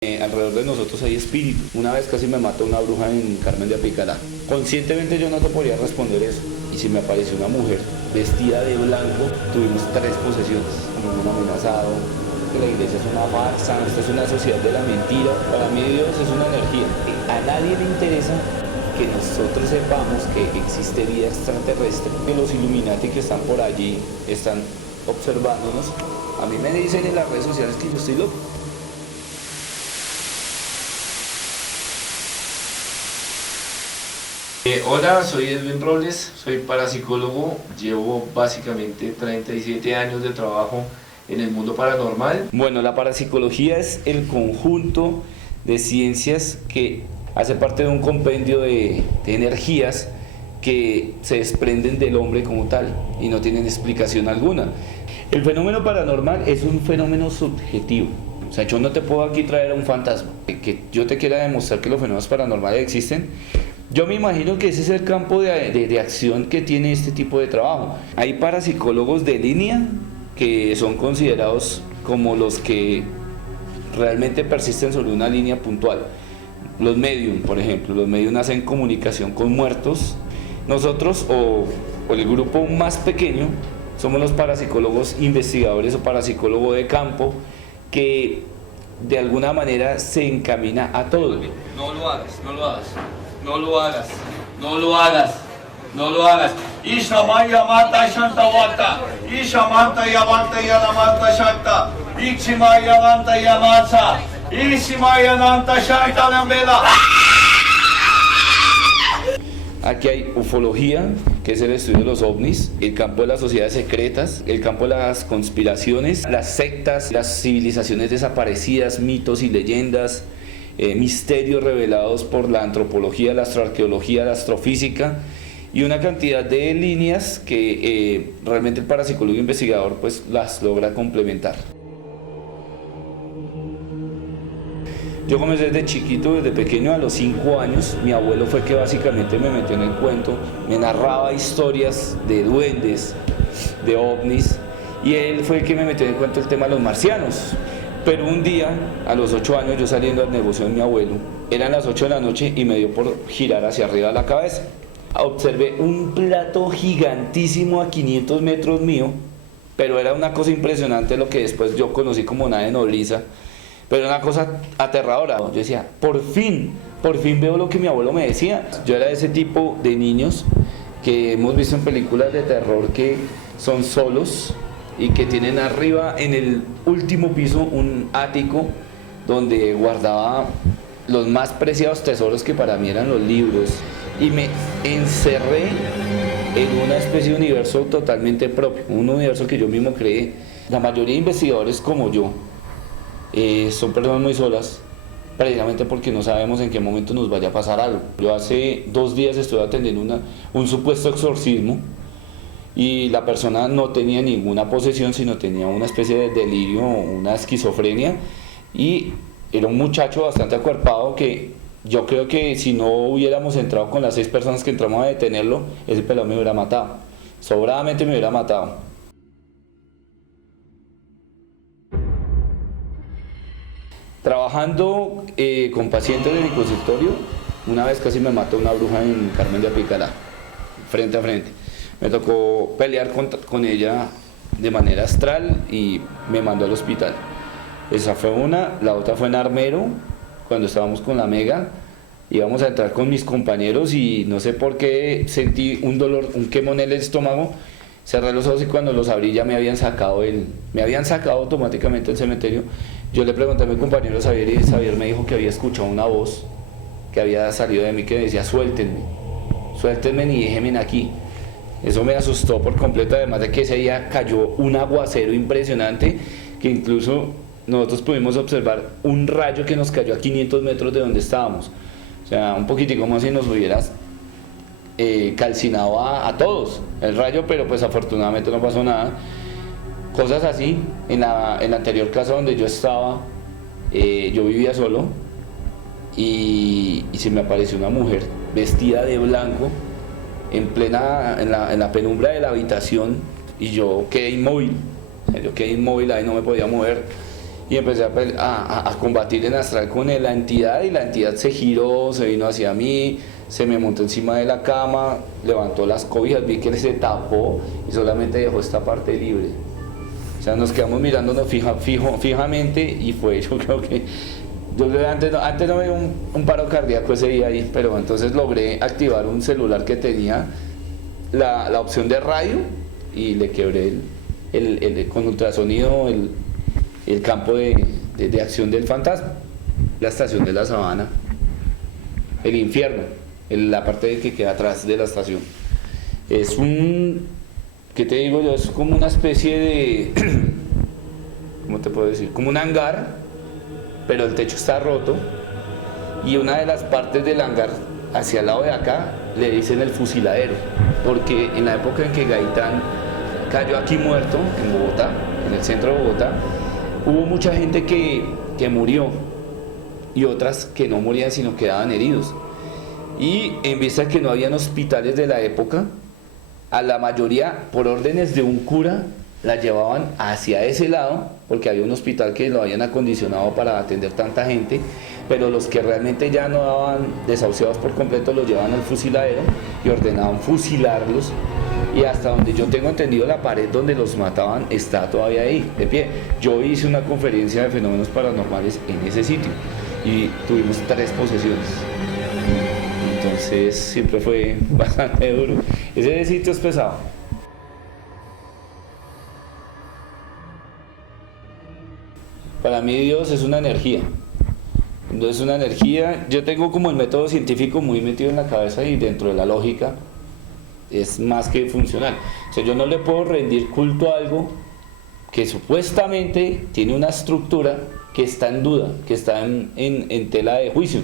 Alrededor de nosotros hay espíritus. Una vez casi me mató una bruja en Carmen de Apicalá. Conscientemente yo no te podría responder eso. Y si me apareció una mujer vestida de blanco, tuvimos 3 posesiones. Ningún amenazado, que la iglesia es una farsa, esta es una sociedad de la mentira. Para mí Dios es una energía. A nadie le interesa que nosotros sepamos que existe vida extraterrestre, que los Illuminati que están por allí están observándonos. A mí me dicen en las redes sociales que yo estoy loco. Hola, soy Edwin Robles, soy parapsicólogo, llevo básicamente 37 años de trabajo en el mundo paranormal. Bueno, la parapsicología es el conjunto de ciencias que hace parte de un compendio de energías que se desprenden del hombre como tal y no tienen explicación alguna. El fenómeno paranormal es un fenómeno subjetivo. O sea, yo no te puedo aquí traer a un fantasma, que yo te quiera demostrar que los fenómenos paranormales existen. Yo me imagino que ese es el campo de acción que tiene este tipo de trabajo. Hay parapsicólogos de línea que son considerados como los que realmente persisten sobre una línea puntual. Los medium, por ejemplo, los medium hacen comunicación con muertos. Nosotros, o el grupo más pequeño, somos los parapsicólogos investigadores o parapsicólogo de campo que de alguna manera se encamina a todo. No lo hagas, no lo hagas. No lo hagas, no lo hagas, no lo hagas. Isha Maya Mata Shanta Wata, Isha Manta Yavanta Yanamata Shanta, Ichimaya Vanta Yamata, Ishimaya Nanta Shanta Lambela. Aquí hay ufología, que es el estudio de los ovnis, el campo de las sociedades secretas, el campo de las conspiraciones, las sectas, las civilizaciones desaparecidas, mitos y leyendas, misterios revelados por la antropología, la astroarqueología, la astrofísica y una cantidad de líneas que realmente el parapsicólogo investigador pues las logra complementar. Yo comencé desde chiquito, desde pequeño, a los 5 años. Mi abuelo fue que básicamente me metió en el cuento, me narraba historias de duendes, de ovnis, y él fue el que me metió en el cuento el tema de los marcianos. Pero un día, a los 8 años, yo saliendo al negocio de mi abuelo, eran las 8 de la noche y me dio por girar hacia arriba la cabeza. Observé un plato gigantísimo a 500 metros mío, pero era una cosa impresionante lo que después yo conocí como nave nodriza, pero una cosa aterradora. Yo decía, por fin veo lo que mi abuelo me decía. Yo era de ese tipo de niños que hemos visto en películas de terror que son solos, y que tienen arriba en el último piso un ático donde guardaba los más preciados tesoros que para mí eran los libros, y me encerré en una especie de universo totalmente propio, un universo que yo mismo creé. La mayoría de investigadores como yo son personas muy solas, precisamente porque no sabemos en qué momento nos vaya a pasar algo. Yo hace 2 días estoy atendiendo un supuesto exorcismo, y la persona no tenía ninguna posesión, sino tenía una especie de delirio, una esquizofrenia, y era un muchacho bastante acuerpado que yo creo que si no hubiéramos entrado con las 6 personas que entramos a detenerlo, ese pelado me hubiera matado, sobradamente me hubiera matado. Trabajando con pacientes de mi consultorio, una vez casi me mató una bruja en Carmen de Apicalá, frente a frente. Me tocó pelear con ella de manera astral y me mandó al hospital. Esa fue una. La otra fue en Armero, cuando estábamos con la Mega. Íbamos a entrar con mis compañeros y no sé por qué sentí un dolor, un quemón en el estómago. Cerré los ojos y cuando los abrí ya me habían sacado automáticamente del cementerio. Yo le pregunté a mi compañero Xavier y Xavier me dijo que había escuchado una voz que había salido de mí que decía: suéltenme y déjenme aquí. Eso me asustó por completo, además de que ese día cayó un aguacero impresionante, que incluso nosotros pudimos observar un rayo que nos cayó a 500 metros de donde estábamos. O sea, un poquitico como si nos hubieras calcinado a todos el rayo, pero pues afortunadamente no pasó nada. Cosas así. En la anterior casa donde yo estaba, yo vivía solo y se me apareció una mujer vestida de blanco en la penumbra de la habitación, y yo quedé inmóvil ahí, no me podía mover, y empecé a combatir en astral con la entidad, y la entidad se giró, se vino hacia mí, se me montó encima de la cama, levantó las cobijas, vi que se tapó y solamente dejó esta parte libre. O sea, nos quedamos mirándonos fijamente, y fue, yo creo que, antes no veía un paro cardíaco ese día ahí, pero entonces logré activar un celular que tenía la opción de radio, y le quebré con ultrasonido el campo de acción del fantasma, la estación de la Sabana, el infierno, la parte que queda atrás de la estación. Es ¿qué te digo yo? Es como una especie de, ¿cómo te puedo decir? Como un hangar, pero el techo está roto, y una de las partes del hangar hacia el lado de acá le dicen el fusiladero, porque en la época en que Gaitán cayó aquí muerto en Bogotá, en el centro de Bogotá, hubo mucha gente que murió, y otras que no morían sino quedaban heridos, y en vista de que no habían hospitales de la época, a la mayoría, por órdenes de un cura, la llevaban hacia ese lado, porque había un hospital que lo habían acondicionado para atender tanta gente, pero los que realmente ya no daban, desahuciados por completo, los llevaban al fusiladero y ordenaban fusilarlos, y hasta donde yo tengo entendido, la pared donde los mataban está todavía ahí, de pie. Yo hice una conferencia de fenómenos paranormales en ese sitio y tuvimos 3 posesiones. Entonces siempre fue bastante duro. Ese sitio es pesado. Para mí Dios es una energía. Entonces es una energía. Yo tengo como el método científico muy metido en la cabeza, y dentro de la lógica es más que funcional. O sea, yo no le puedo rendir culto a algo que supuestamente tiene una estructura que está en duda, que está en tela de juicio.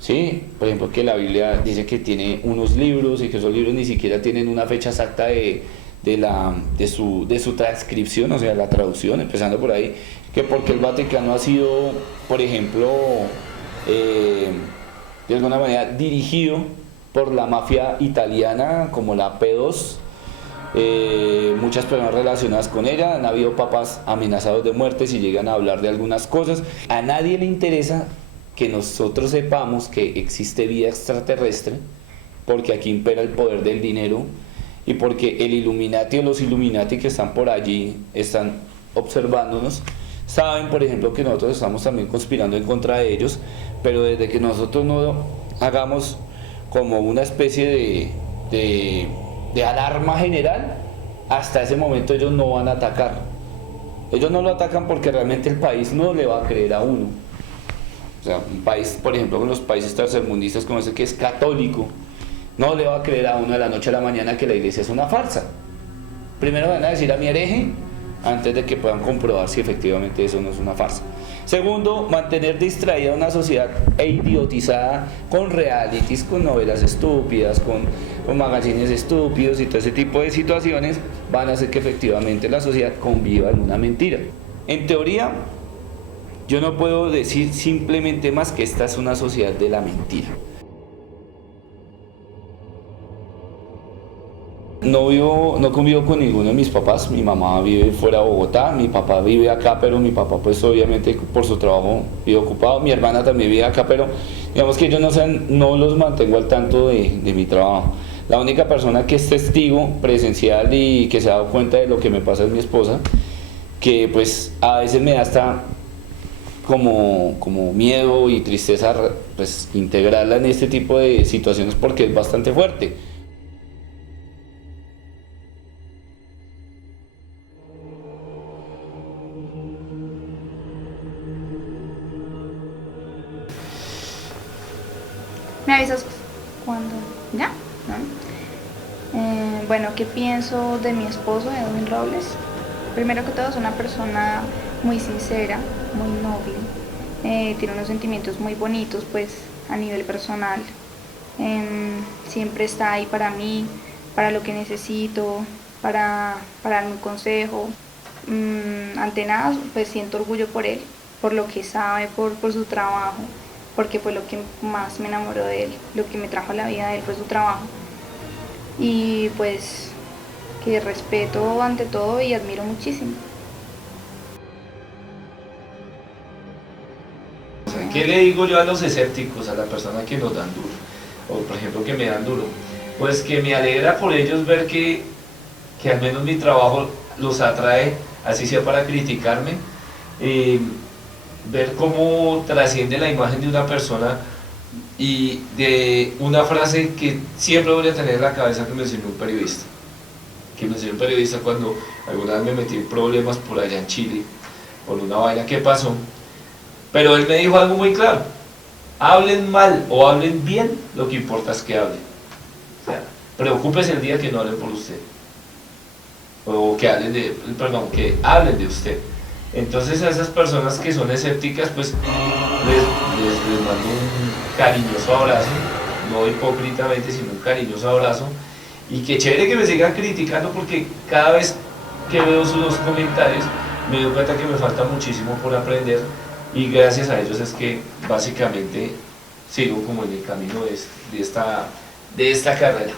¿Sí? Por ejemplo, que la Biblia dice que tiene unos libros, y que esos libros ni siquiera tienen una fecha exacta de su transcripción, o sea, la traducción, empezando por ahí, que porque el Vaticano ha sido, por ejemplo, de alguna manera dirigido por la mafia italiana, como la P2, muchas personas relacionadas con ella, han habido papas amenazados de muerte si llegan a hablar de algunas cosas. A nadie le interesa que nosotros sepamos que existe vida extraterrestre, porque aquí impera el poder del dinero, y porque el Illuminati o los Illuminati que están por allí están observándonos. Saben, por ejemplo, que nosotros estamos también conspirando en contra de ellos, pero desde que nosotros no hagamos como una especie de alarma general, hasta ese momento ellos no van a atacar. Ellos no lo atacan porque realmente el país no le va a creer a uno. O sea, un país, por ejemplo, con los países tercermundistas como ese que es católico, no le va a creer a uno de la noche a la mañana que la iglesia es una farsa. Primero van a decir a mi hereje antes de que puedan comprobar si efectivamente eso no es una farsa. Segundo, mantener distraída a una sociedad e idiotizada con realities, con novelas estúpidas, con magazines estúpidos y todo ese tipo de situaciones, van a hacer que efectivamente la sociedad conviva en una mentira. En teoría, yo no puedo decir simplemente más que esta es una sociedad de la mentira. No convivo con ninguno de mis papás. Mi mamá vive fuera de Bogotá, mi papá vive acá, pero mi papá pues obviamente por su trabajo vive ocupado. Mi hermana también vive acá, pero digamos que ellos no los mantengo al tanto de mi trabajo. La única persona que es testigo presencial y que se ha dado cuenta de lo que me pasa es mi esposa, que pues a veces me da hasta como miedo y tristeza pues integrarla en este tipo de situaciones, porque es bastante fuerte. ¿Me avisas cuando? ¿Ya? ¿No? Bueno, ¿qué pienso de mi esposo, Edwin Robles? Primero que todo es una persona muy sincera, muy noble, tiene unos sentimientos muy bonitos pues a nivel personal, siempre está ahí para mí, para lo que necesito, para darme un consejo. Ante nada pues siento orgullo por él, por lo que sabe, por su trabajo, porque fue lo que más me enamoró de él, lo que me trajo a la vida de él fue su trabajo, y pues que respeto ante todo y admiro muchísimo. ¿Qué le digo yo a los escépticos, a la persona que nos dan duro? O por ejemplo que me dan duro. Pues que me alegra por ellos ver que al menos mi trabajo los atrae, así sea para criticarme, ver cómo trasciende la imagen de una persona y de una frase que siempre voy a tener en la cabeza que me enseñó un periodista. Que me enseñó un periodista cuando alguna vez me metí en problemas por allá en Chile, por una vaina que pasó. Pero él me dijo algo muy claro: hablen mal o hablen bien, lo que importa es que hablen. O sea, preocúpese el día que no hablen por usted. O que hablen que hablen de usted. Entonces a esas personas que son escépticas, pues les mando un cariñoso abrazo, no hipócritamente, sino un cariñoso abrazo. Y qué chévere que me sigan criticando, porque cada vez que veo sus comentarios me doy cuenta que me falta muchísimo por aprender, y gracias a ellos es que básicamente sigo como en el camino de esta carrera.